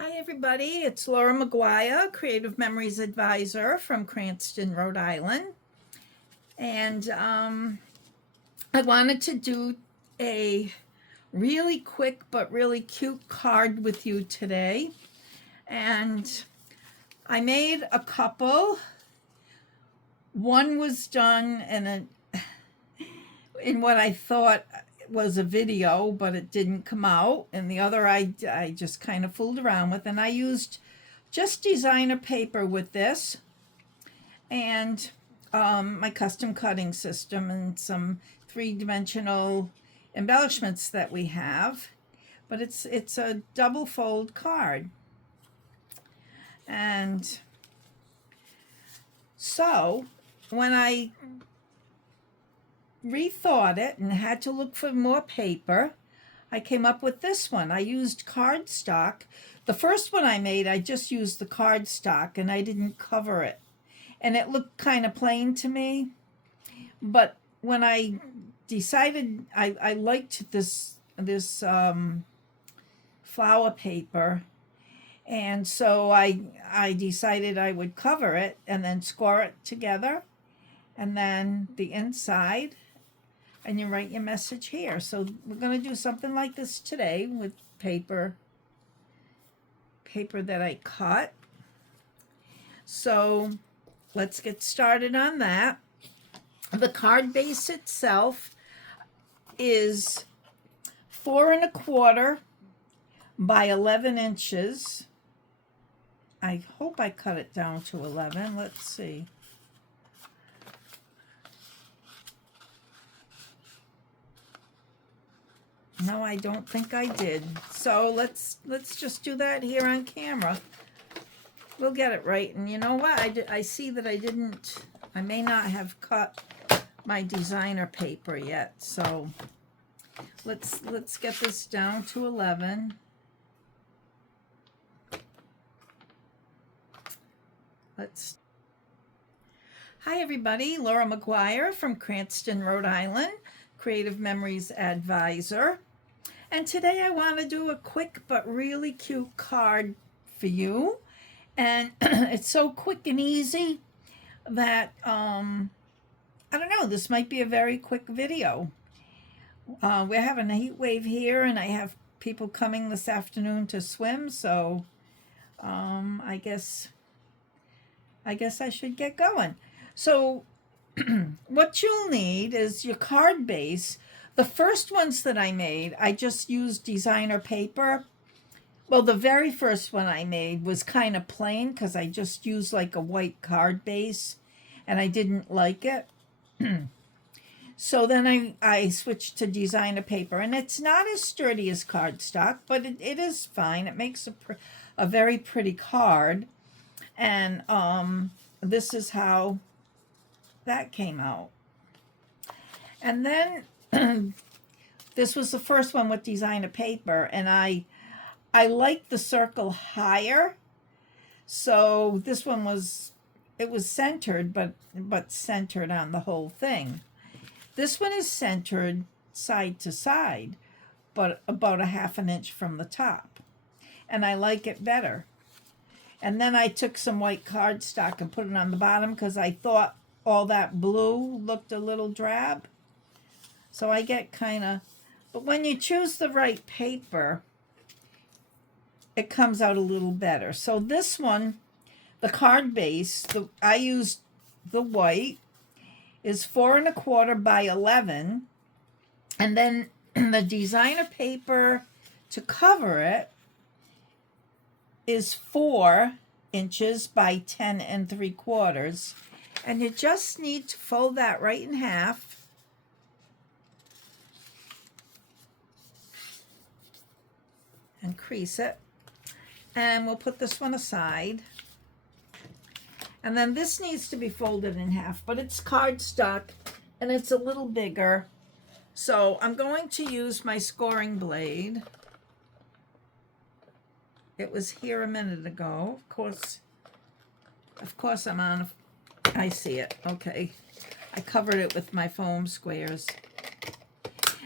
Hi, everybody. It's Laura McGuire, Creative Memories Advisor from Cranston, Rhode Island. And I wanted to do a really quick but really cute card with you today. And I made a couple. One was done in what I thought was a video, but it didn't come out. And the other I just kind of fooled around with. And I used just designer paper with this and my custom cutting system and some three-dimensional embellishments that we have. But it's a double fold card. And so when I rethought it and had to look for more paper, I came up with this one. I used cardstock. The first one I made, I just used the cardstock and I didn't cover it. And it looked kind of plain to me. But when I decided I liked this flower paper, and so I decided I would cover it and then score it together, and then the inside, and you write your message here. So we're going to do something like this today with paper that I cut. So let's get started on that. The card base itself is 4¼ by 11 inches. I hope I cut it down to 11. Let's see. No, I don't think I did. So let's just do that here on camera. We'll get it right. And you know what? I see that I may not have cut my designer paper yet. So let's get this down to 11. Hi, everybody. Laura McGuire from Cranston, Rhode Island, Creative Memories Advisor. And today I want to do a quick but really cute card for you. And it's so quick and easy that, I don't know, this might be a very quick video. We're having a heat wave here, and I have people coming this afternoon to swim, so I guess I should get going. So what you'll need is your card base. The first ones that I made, I just used designer paper. Well, the very first one I made was kind of plain because I just used like a white card base and I didn't like it. So then I switched to designer paper, and it's not as sturdy as cardstock, but it is fine. It makes a very pretty card. And this is how that came out. And then this was the first one with designer paper, and I like the circle higher. So this one was centered, but centered on the whole thing. This one is centered side to side, but about 1/2 inch from the top. And I like it better. And then I took some white cardstock and put it on the bottom because I thought all that blue looked a little drab. So I get kind of, but when you choose the right paper, it comes out a little better. So this one, the card base, I used the white, is 4¼ by 11. And then the designer paper to cover it is 4 inches by 10¾ and you just need to fold that right in half and crease it, and we'll put this one aside. And then this needs to be folded in half, but it's cardstock and it's a little bigger, so I'm going to use my scoring blade. It was here a minute ago. Of course I'm on. I see it. Okay. I covered it with my foam squares.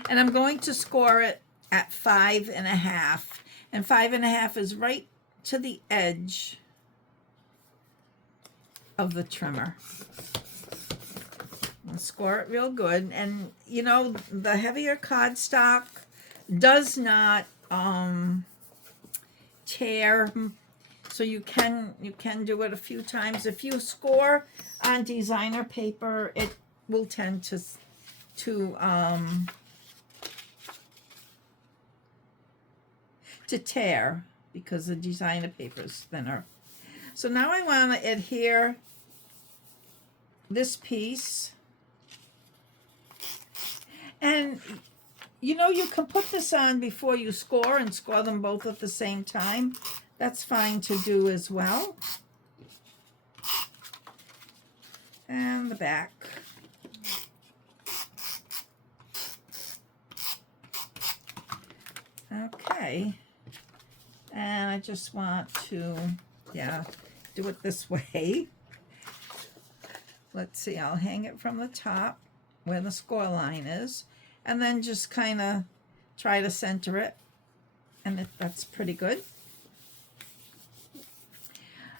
And I'm going to score it at 5½. And 5½ is right to the edge of the trimmer. And score it real good. And you know, the heavier cardstock does not tear, so you can do it a few times. If you score on designer paper, it will tend to tear because the designer paper is thinner. So now I want to adhere this piece, and you know, you can put this on before you score and score them both at the same time. That's fine to do as well. And the back. Okay. And I just want to, do it this way. Let's see, I'll hang it from the top where the score line is, and then just kind of try to center it, and that's pretty good.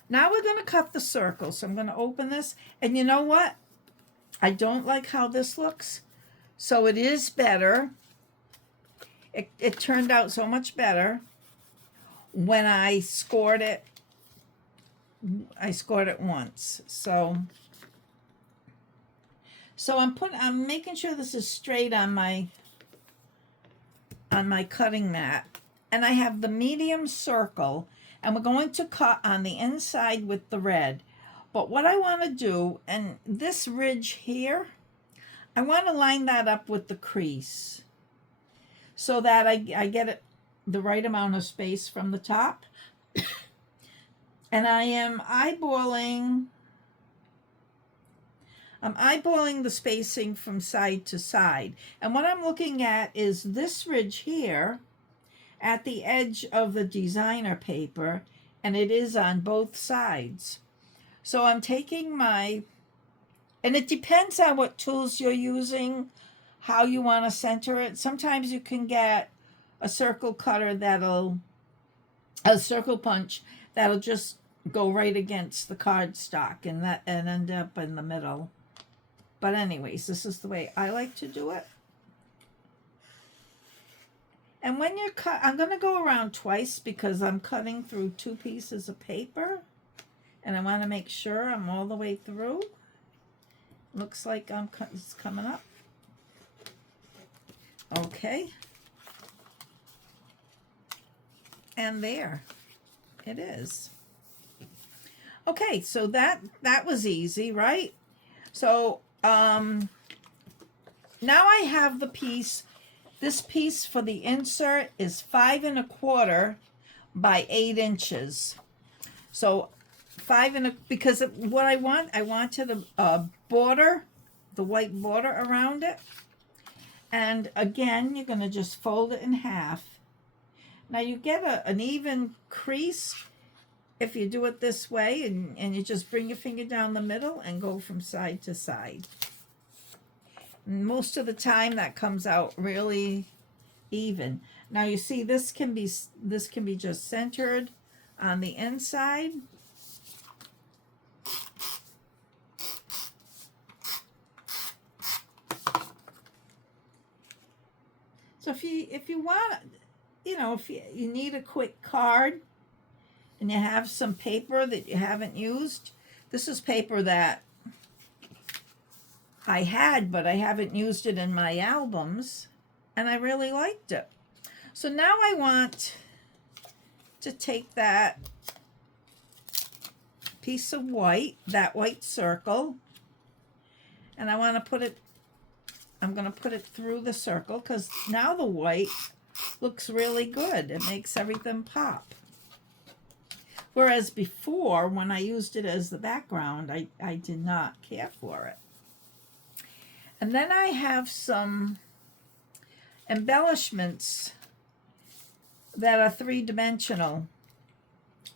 Now we're going to cut the circle, so I'm going to open this, and you know what? I don't like how this looks, so it is better. It turned out so much better when I scored it. I scored it once, so I'm making sure this is straight on my cutting mat, and I have the medium circle, and we're going to cut on the inside with the red. But what I want to do, and this ridge here, I want to line that up with the crease so that I get it the right amount of space from the top. And I am eyeballing the spacing from side to side. And what I'm looking at is this ridge here at the edge of the designer paper, and it is on both sides. So I'm taking and it depends on what tools you're using, how you want to center it. Sometimes you can get a circle cutter a circle punch that'll just go right against the cardstock and end up in the middle. But anyways, this is the way I like to do it. And when you're I'm going to go around twice because I'm cutting through 2 pieces of paper, and I want to make sure I'm all the way through. Looks like it's coming up. Okay. And there it is. Okay, so that was easy, right? So now I have the piece. This piece for the insert is 5 1/4 by 8 inches. So because what I wanted a border, the white border around it. And again, you're going to just fold it in half. Now you get an even crease if you do it this way, and you just bring your finger down the middle and go from side to side. And most of the time that comes out really even. Now you see this can be just centered on the inside. So if you want, if you need a quick card and you have some paper that you haven't used, this is paper that I had, but I haven't used it in my albums, and I really liked it. So now I want to take that piece of white, that white circle, and I want to put it, I'm going to put it through the circle because now the white looks really good. It makes everything pop. Whereas before, when I used it as the background, I did not care for it. And then I have some embellishments that are 3-dimensional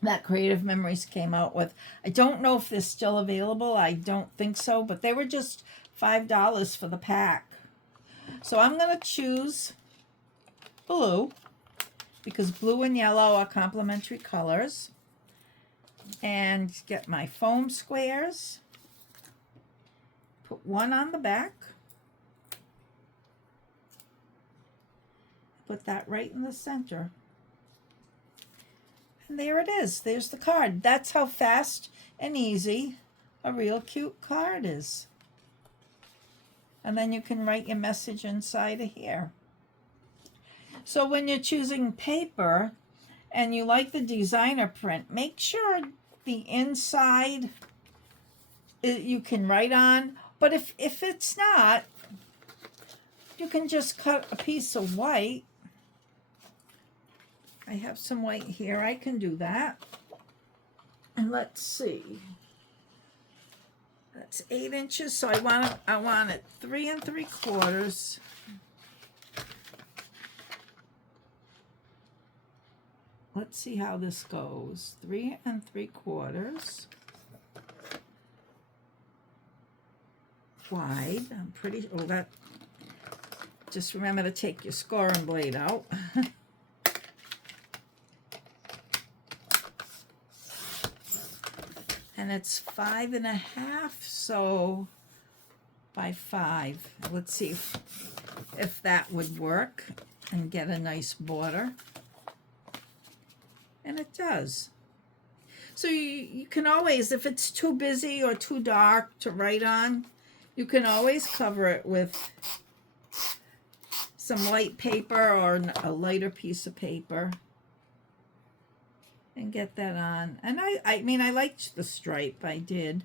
that Creative Memories came out with. I don't know if they're still available. I don't think so, but they were just $5 for the pack. So I'm going to choose blue because blue and yellow are complementary colors. and get my foam squares. Put one on the back. Put that right in the center. And there it is. There's the card. That's how fast and easy a real cute card is. And then you can write your message inside of here. So when you're choosing paper and you like the designer print, make sure the inside you can write on. But if it's not, you can just cut a piece of white. I have some white here. I can do that. And let's see. That's 8 inches. So I want it 3 3/4. Let's see how this goes. 3 3/4 wide. I'm pretty. Oh, that. Just remember to take your scoring blade out. And it's 5 1/2, so by 5. Let's see if that would work and get a nice border. And it does. So you can always, if it's too busy or too dark to write on, you can always cover it with some light paper or a lighter piece of paper. And get that on. And I mean, I liked the stripe, I did.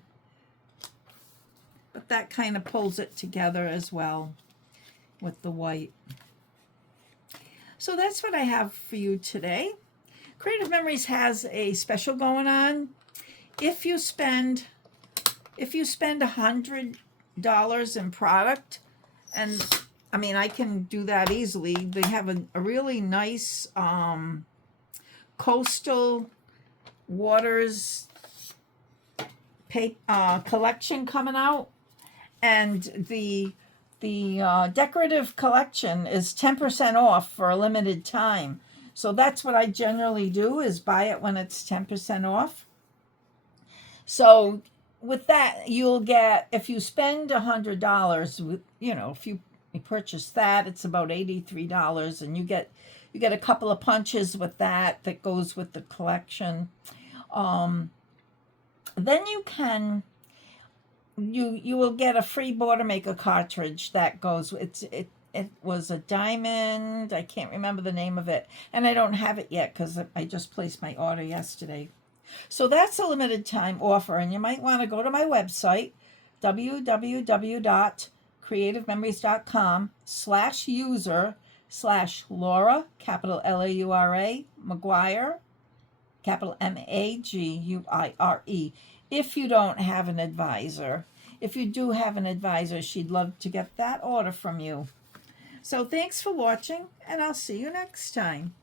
But that kind of pulls it together as well with the white. So that's what I have for you today. Creative Memories has a special going on. If you spend $100 in product, and I mean, I can do that easily. They have a really nice Coastal Waters collection coming out, and the decorative collection is 10% off for a limited time. So that's what I generally do, is buy it when it's 10% off. So with that, you'll get, if you spend $100, if you purchase that, it's about $83, and you get a couple of punches with that goes with the collection. Then you will get a free Border Maker cartridge that goes. It was a diamond. I can't remember the name of it, and I don't have it yet because I just placed my order yesterday. So that's a limited time offer, and you might want to go to my website, www.creativememories.com/user/Laura, capital Laura, Maguire, capital Maguire. If you don't have an advisor. If you do have an advisor, she'd love to get that order from you. So thanks for watching, and I'll see you next time.